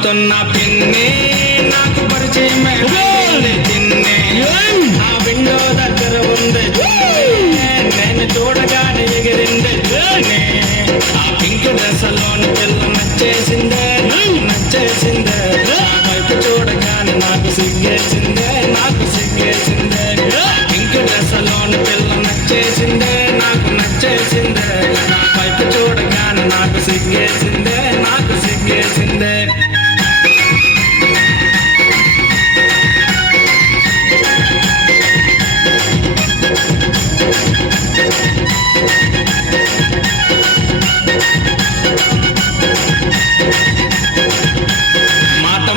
నవ్వుతున్న పిన్ని నాకు పరిచయమే తిన్నే ఆ విండో దగ్గర ఉంది నేను చూడగానే ఎగిరింది ఆ పింక్ డ్రెస్ లోని పిల్ల నచ్చేసిందే నచ్చేసిందే వైపు చూడగానే నాకు సిగ్గేసిందే పింక్ డ్రెస్ లోని పిల్ల నచ్చేసిందే నాకు నచ్చేసిందే వైపు చూడగానే నాకు సిగ్గేసిందే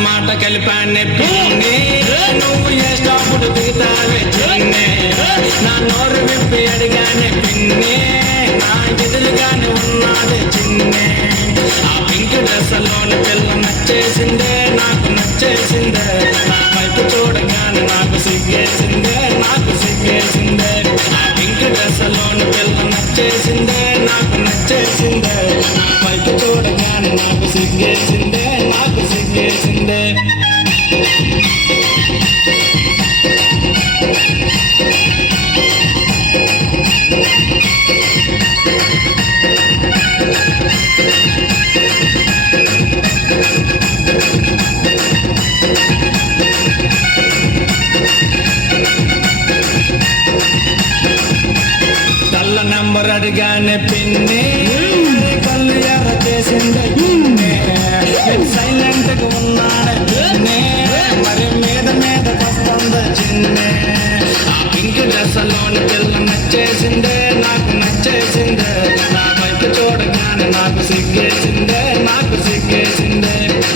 మాట కలిపానే పిన్ని నువ్వు చేసినప్పుడు దిగుతావే చిన్నే నా నోరు విప్పి అడిగానే పిన్ని నా ఎదురుగానే ఉన్నదే చిన్నే ఆ పింక్ డ్రెస్ లోని పిల్ల నచ్చేసిందే నాకు నచ్చేసిందే నా వైపు చూడగానే నాకు సిగ్గేసిందే ఆ పింక్ డ్రెస్ లోని పిల్ల నచ్చేసిందే నాకు నచ్చేసిందే నా వైపు చూడగానే నాకు సిగ్గేసిందే తల్ల నంబర్ అడిగానే పిన్ని కళ్ళు ఎర్ర చేసిందే సైలెంట్ గా ఉన్నాడే మరి మీద వస్తుందా చిన్నే ఆ పింక్ డ్రెస్ లోని పిల్ల నచ్చేసిందే నాకు నచ్చేసిందే నా వైపు చూడగానే నాకు సిగ్గేసిందే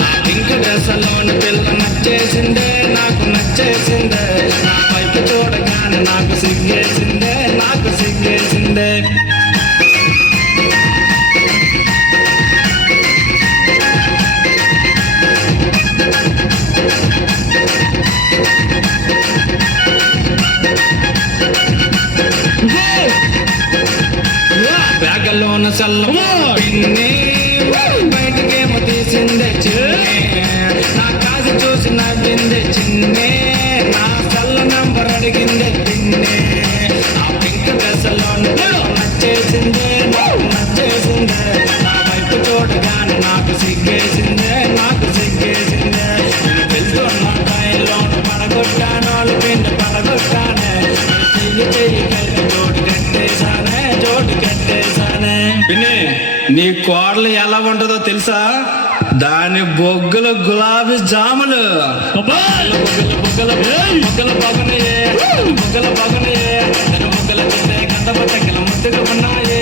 ఆ పింక్ డ్రెస్ లోని పిల్ల నచ్చేసిందే నాకు నచ్చేసిందే నా వైపు చూడగానే నాకు సిగ్గేసిందే బ్యాగలోన సెల్లమ్మ పిన్ని బయటకేమో తీసిందే చిన్నే నా కాసి చూసి నవ్విందే చిన్నే నా సెల్ నంబర్ అడిగిందే పిన్నే ఆ పింక్ డ్రెస్ లోని నచ్చేసిందే నాకు నచ్చేసిందే నా వైపు చూడగానే నాకు సిగ్గేసిందే నేను వెళ్తున్న టైంలో పడగొట్టాను పిండి పడగొట్టానే చెయ్యి కలిపి జోడు కట్టేశానే పిన్ని నీ కోడలు ఎలా ఉంటుందో తెలుసా దాని బొగ్గుల గులాబీ జాములు బొగ్గల బొగ్గనయే బొగ్గల చూస్తే గంధపట్టకిల ముద్దగా ఉన్నాయే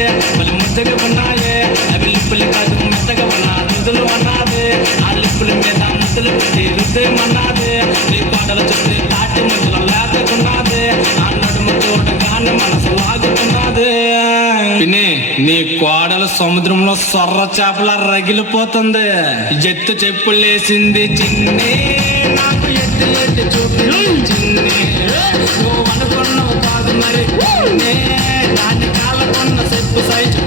అవి లిప్పులు కాదు మెత్తగా ఉన్నా రుదులు అన్నాదే ఆ లిప్పుల మీద ముద్దలు పెట్టి రుద్దేమన్నాదే నీ కోడలు చూస్తే తాటి ముద్దలు లేకున్నాదే ఆ నడుము చూడగానే మనసు లాగుతున్నదే పిన్ని నీ కోడలు సముద్రంలో సొర్ర చేపల రగిలిపోతుంది ఎత్తు చెప్పులేసింది చిన్నే నాకు ఎత్తు చూపింది చిన్నే నువ్వు అనుకున్నావు కాదు మరి దాన్ని కాలకున్న చెప్పు సైజు